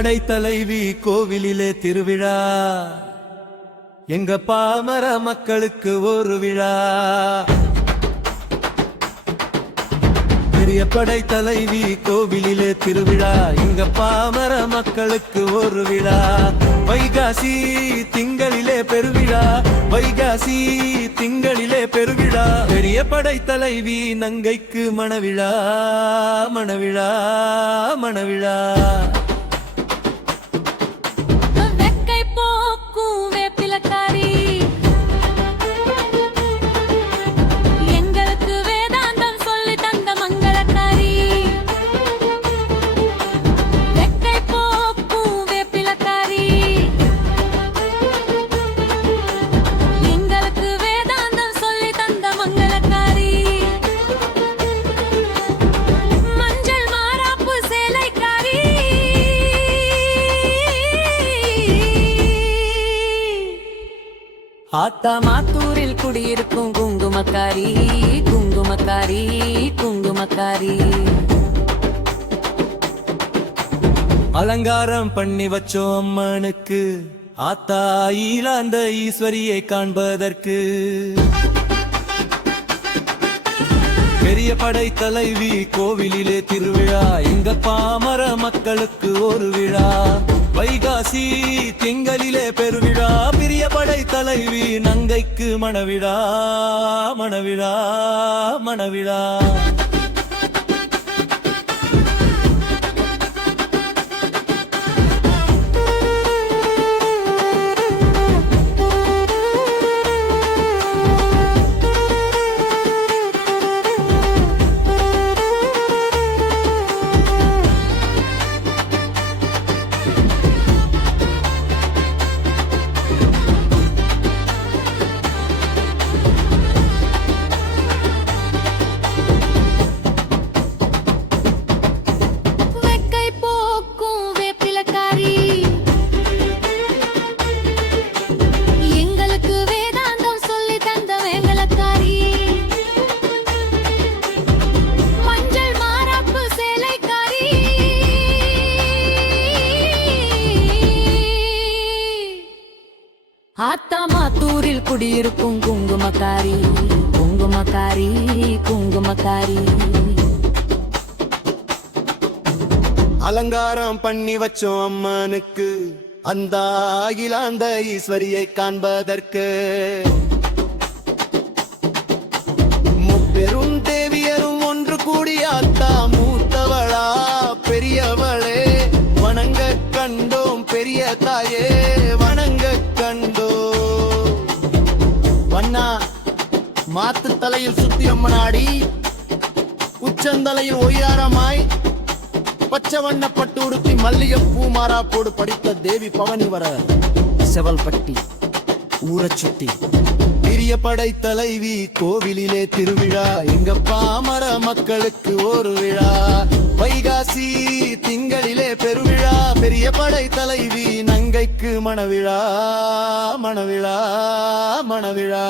படை தலைவி கோவிலிலே திருவிழா, எங்க பாமர மக்களுக்கு ஒரு விழா. பெரிய படை தலைவி கோவிலிலே திருவிழா, எங்க பாமர மக்களுக்கு ஒரு விழா. வைகாசி திங்களிலே பெருவிழா, வைகாசி திங்களிலே பெருவிழா. பெரிய படை தலைவி நங்கைக்கு மணவிழா, மணவிழா, மணவிழா. ஆத்தா மாத்தூரில் குடியிருக்கும் குங்குமக்காரி, குங்குமக்காரி, குங்குமக்காரி. அலங்காரம் பண்ணி வச்சோம் அம்மனுக்கு, ஆத்தா ஈலாந்த ஈஸ்வரியை காண்பதற்கு. பெரிய படை தலைவி கோவிலிலே திருவிழா, எங்க பாமர மக்களுக்கு ஒரு விழா. வைகாசி திங்களிலே பெருவிழா, பெரிய படை தலைவி நங்கைக்கு மணவிழா, மணவிழா, மணவிழா. ஆத்தா மாத்தூரில் குடியிருக்கும் குங்குமக்காரி, குங்குமக்காரி, குங்குமக்காரி. அலங்காரம் பண்ணி வச்சோம் அம்மனுக்கு, அந்த அகிலாந்த ஈஸ்வரியை காண்பதற்கு. முப்பெரும் தேவியரும் ஒன்று கூடி, ஆத்தா மூத்தவளா பெரியவளே வணங்க கண்டோம், பெரிய தாயே வணங்க கண்டோ. வண்ணா மாத்து தலையில் சுத்தி அம்மனாடி, உச்சந்தலையில் ஒய்யாரமாய் பச்சை வண்ண பட்டு உடுத்தி மல்லிகைப்பூ மாறாப்போடு படித்த தேவி பவனி வர செவல்பட்டி ஊரச் சுத்தி. பெரிய படை தலைவி கோவிலிலே திருவிழா, எங்க பாமர மக்களுக்கு ஒரு விழா. வைகாசி திங்களிலே பெருவிழா, பெரிய படை தலைவி நங்கைக்கு மணவிழா, மணவிழா, மணவிழா.